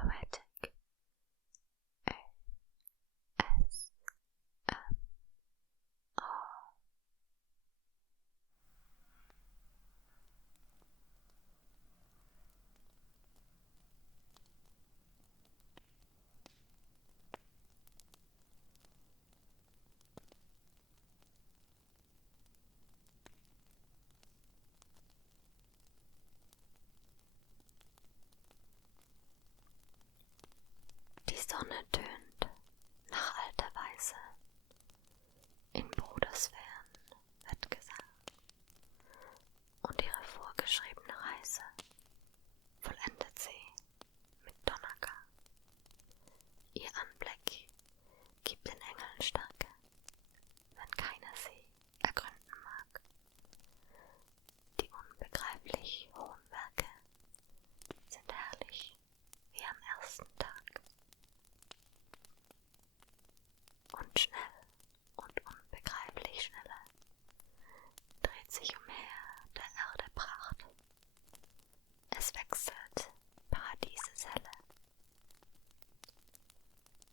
Poetic ASMR. Die Sonne tönt nach alter Weise, in Brudersfern wird gesagt, und ihre vorgeschriebene Reise vollendet sie mit Donnergang. Ihr Anblick gibt den Engeln Stärke, wenn keiner sie ergründen mag. Die unbegreiflich hohen Werke sind herrlich wie am ersten Tag. Und schnell und unbegreiflich schneller dreht sich umher der Erde Pracht. Es wechselt Paradieses Helle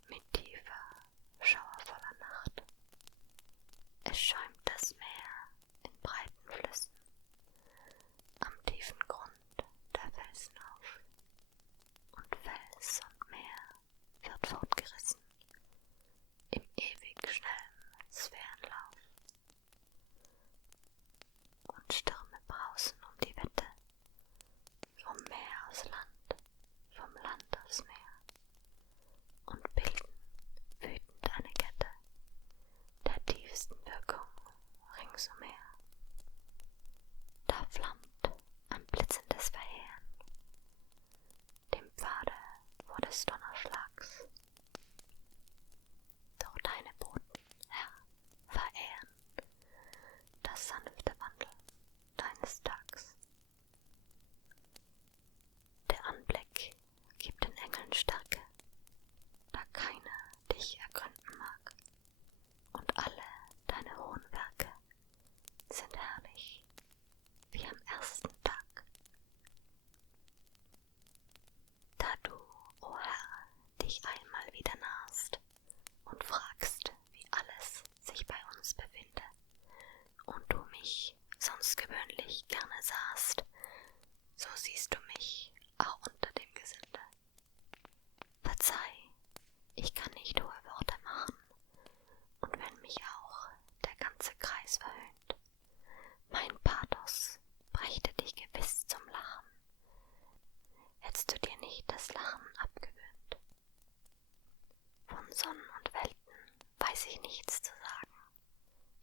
mit tiefer, schauervoller Nacht. Es schäumt das Meer in breiten Flüssen am tiefen Grund der Felsen auf, und Fels und Meer wird fortgerissen im ewig schnellen Sphärenlauf. Und Stürme brausen um die Wette, vom Meer aus Land, vom Land aufs Meer, und bilden wütend eine Kette der tiefsten Wirkung ringsumher. Da flammt ein blitzendes Verheeren, dem Pfade vor des Donnerschlags. Doch deine Boten, Herr, verehren das sanfte Wandeln deines Tags. Der Anblick gibt den Engeln Stärke, da keiner dich ergründen mag, und alle deine hohen Werke sind herrlich wie am ersten Tag. Da du, o Herr, dich einmal wieder nahst und fragst, wie alles sich bei uns befinde, und du mich sonst gewöhnlich gerne sahst, so siehst du mich auch unter dem Gesinde. Verzeih, ich kann nicht hohe Worte machen, und wenn mich auch der ganze Kreis verhöhnt, mein Pathos brächte dich gewiss zum Lachen, hättst du dir nicht das Lachen abgewöhnt. Von Sonnen und Welten weiß ich nichts zu sagen,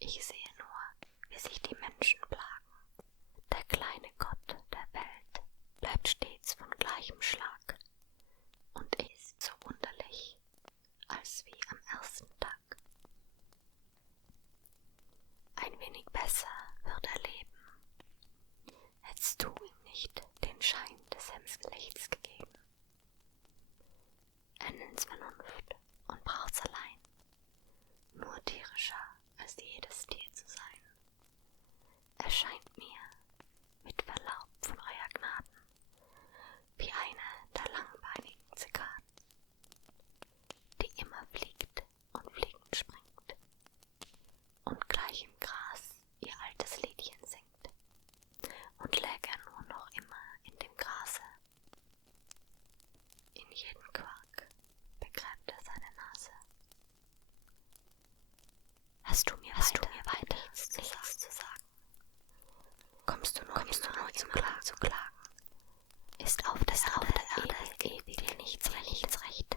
ich sehe nur, wie sich die Menschen plagen. Der kleine Gott der Welt bleibt stets von gleichem Schlag und ist so wunderlich, als wie am ersten Tag. Ein wenig besser wird er leben, hättest du ihm nicht den Schein des Himmelslichts gegeben. Er nennt's Vernunft und braucht's allein, nur tierischer als jedes Tier zu sein. Er scheint mir, mit Verlaub von euer Gnaden, wie eine der langbeinigen Zikaden, die immer fliegt und fliegend springt und gleich im Gras ihr altes Liedchen singt, und läge er nur noch immer in dem Grase, in jeden Quark begräbt er seine Nase. Hast du mir weiter nichts zu sagen? Kommst du nur zum Klagen? Ist auf der Erde ewig dir nichts recht?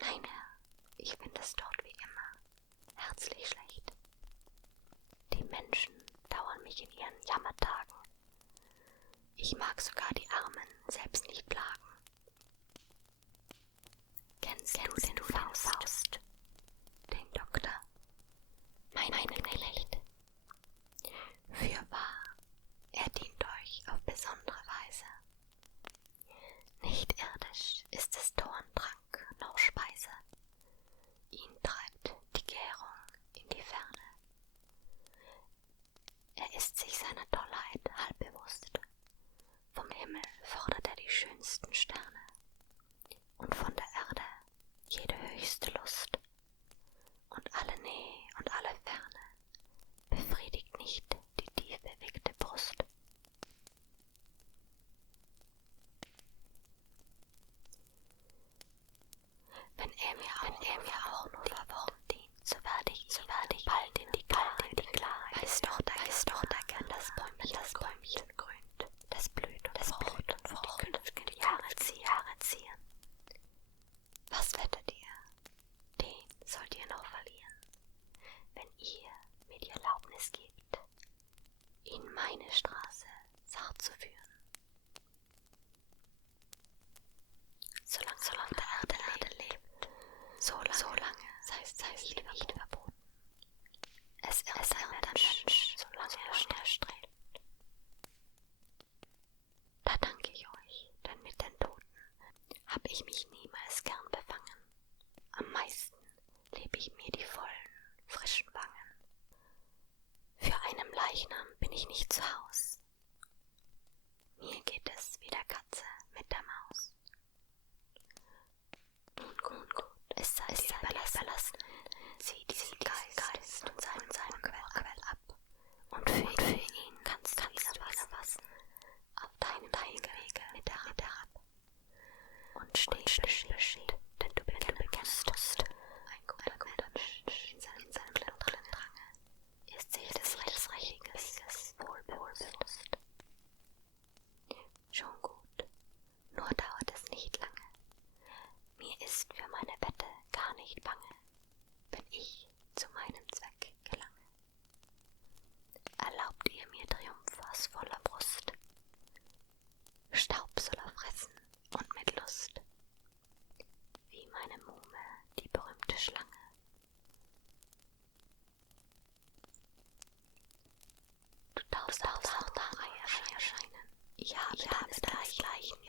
Nein, Herr, ich find es dort wie immer herzlich schlecht. Die Menschen dauern mich in ihren Jammertagen. Ich mag sogar die Armen selbst nicht plagen. Kennst du den Faust, den Doktor, meinen Knecht? Fürwahr, er dient euch auf besondere Weise. Nicht irdisch ist es Dorntrank noch Speise, ihn treibt die Gärung in die Ferne. Er ist sich seiner Tollheit halb bewusst, vom Himmel fordert er die schönsten Sterne. hab ich mich niemals gern befangen. Am meisten leb ich mir die vollen, frischen Wangen. Für einem Leichnam bin ich nicht zu Haus. Mir geht es wie der Katze mit der Maus. Nun gut, es sei dir überlassen, zieh diesen Geist und seinen Quell ab. Und für ihn kannst du wieder was auf deinem Wege mit herab. Und steh bestimmt, denn du bekennst, ein guter Mensch in seinem Drange ist sich des Richtiges wohl bewusst. Schon gut, nur dauert es nicht lange. Mir ist für meine Wette gar nicht bange, wenn ich zu meinem Zweck gelange. Erlaubt ihr mir Triumph aus voller Brust, Staub soll er fressen und mit Lust, wie meine Muhme, die berühmte Schlange. Du darfst auch da erscheinen. Ich habe deines Leichen